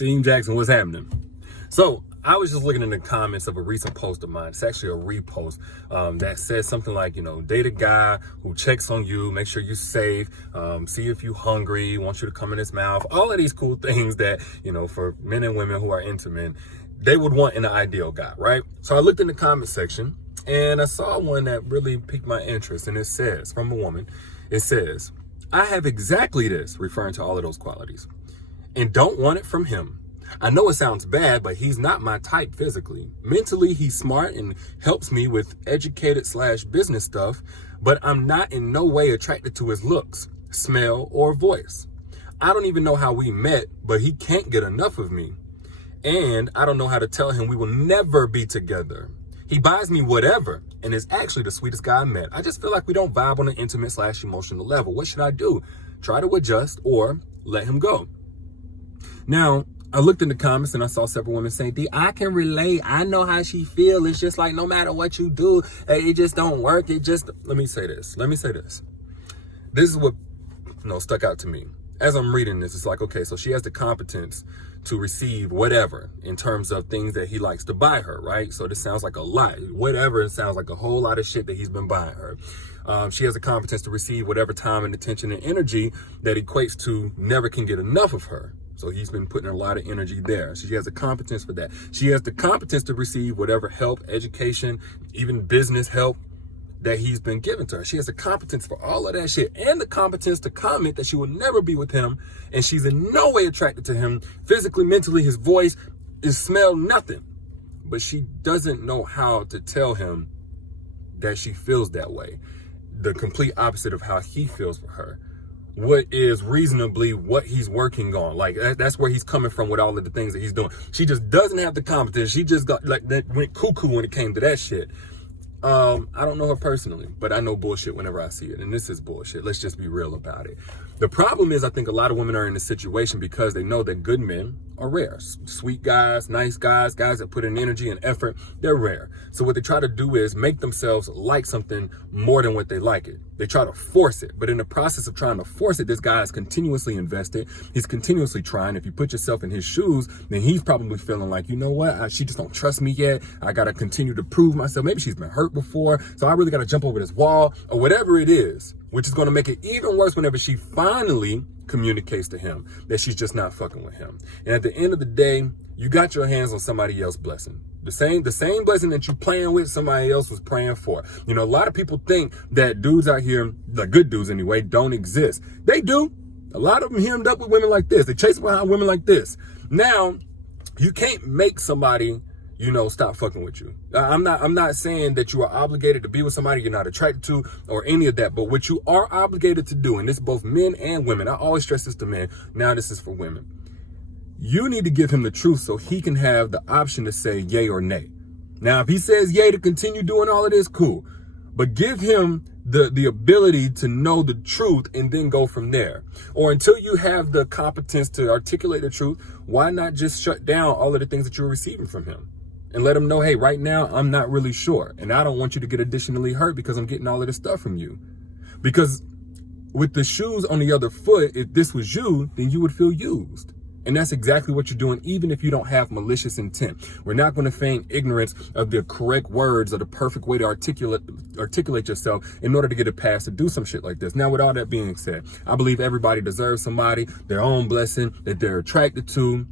Team Jackson, what's happening? So I was just looking in the comments of a recent post of mine. It's actually a repost that says something like, date a guy who checks on you, make sure you're safe, see if you're hungry, wants you to come in his mouth, all of these cool things that, for men and women who are into men, they would want in an ideal guy, right? So I looked in the comment section and I saw one that really piqued my interest. And it says, from a woman, it says, I have exactly this, referring to all of those qualities, and don't want it from him. I know it sounds bad, but he's not my type physically. Mentally, he's smart and helps me with educated/business stuff, but I'm not in no way attracted to his looks, smell, or voice. I don't even know how we met, but he can't get enough of me. And I don't know how to tell him we will never be together. He buys me whatever and is actually the sweetest guy I met. I just feel like we don't vibe on an intimate/emotional level. What should I do? Try to adjust or let him go? Now, I looked in the comments and I saw several women saying, D, I can relate. I know how she feels. It's just like no matter what you do, it just don't work. Let me say this. This is what stuck out to me. As I'm reading this, it's like, okay, so she has the competence to receive whatever in terms of things that he likes to buy her, right? So this sounds like a lot. Whatever, it sounds like a whole lot of shit that he's been buying her. She has the competence to receive whatever time and attention and energy that equates to never can get enough of her. So he's been putting a lot of energy there. So she has the competence for that. She has the competence to receive whatever help, education, even business help that he's been given to her. She has the competence for all of that shit and the competence to comment that she will never be with him. And she's in no way attracted to him physically, mentally, his voice, his smell, nothing. But she doesn't know how to tell him that she feels that way. The complete opposite of how he feels for her. What is reasonably what he's working on. Like that's where he's coming from with all of the things that he's doing. She just doesn't have the competence. She just got went cuckoo when it came to that shit. I don't know her personally, but I know bullshit whenever I see it. And this is bullshit. Let's just be real about it. The problem is I think a lot of women are in this situation because they know that good men are rare. Sweet guys, nice guys, guys that put in energy and effort, they're rare. So what they try to do is make themselves like something more than what they like it. They try to force it. But in the process of trying to force it, this guy is continuously invested. He's continuously trying. If you put yourself in his shoes, then he's probably feeling like, you know what? She just don't trust me yet. I got to continue to prove myself. Maybe she's been hurt before. So I really got to jump over this wall or whatever it is, which is going to make it even worse whenever she finally communicates to him that she's just not fucking with him. And at the end of the day, you got your hands on somebody else's blessing. The same blessing that you playing with, somebody else was praying for. A lot of people think that dudes out here, the good dudes anyway, don't exist. They do. A lot of them hemmed up with women like this. They chase behind women like this. Now, you can't make somebody, stop fucking with you. I'm not saying that you are obligated to be with somebody you're not attracted to or any of that. But what you are obligated to do, and this is both men and women. I always stress this to men. Now this is for women. You need to give him the truth so he can have the option to say yay or nay. Now, if he says yay to continue doing all of this, cool. But give him the ability to know the truth and then go from there. Or until you have the competence to articulate the truth, why not just shut down all of the things that you're receiving from him? And let him know, hey, right now, I'm not really sure. And I don't want you to get additionally hurt because I'm getting all of this stuff from you. Because with the shoes on the other foot, if this was you, then you would feel used. And that's exactly what you're doing, even if you don't have malicious intent. We're not going to feign ignorance of the correct words or the perfect way to articulate yourself in order to get a pass to do some shit like this. Now, with all that being said, I believe everybody deserves somebody, their own blessing that they're attracted to.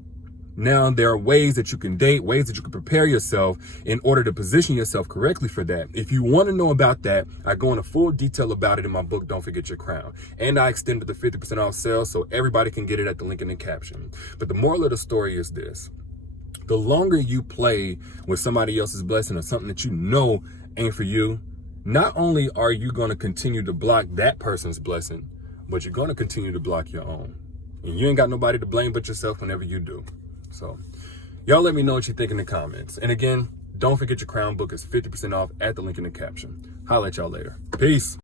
Now, there are ways that you can date, ways that you can prepare yourself in order to position yourself correctly for that. If you want to know about that, I go into full detail about it in my book, Don't Forget Your Crown. And I extended the 50% off sale so everybody can get it at the link in the caption. But the moral of the story is this. The longer you play with somebody else's blessing or something that you know ain't for you, not only are you going to continue to block that person's blessing, but you're going to continue to block your own. And you ain't got nobody to blame but yourself whenever you do. So y'all let me know what you think in the comments. And again, Don't Forget Your Crown book is 50% off at the link in the caption. Holla at y'all later. Peace.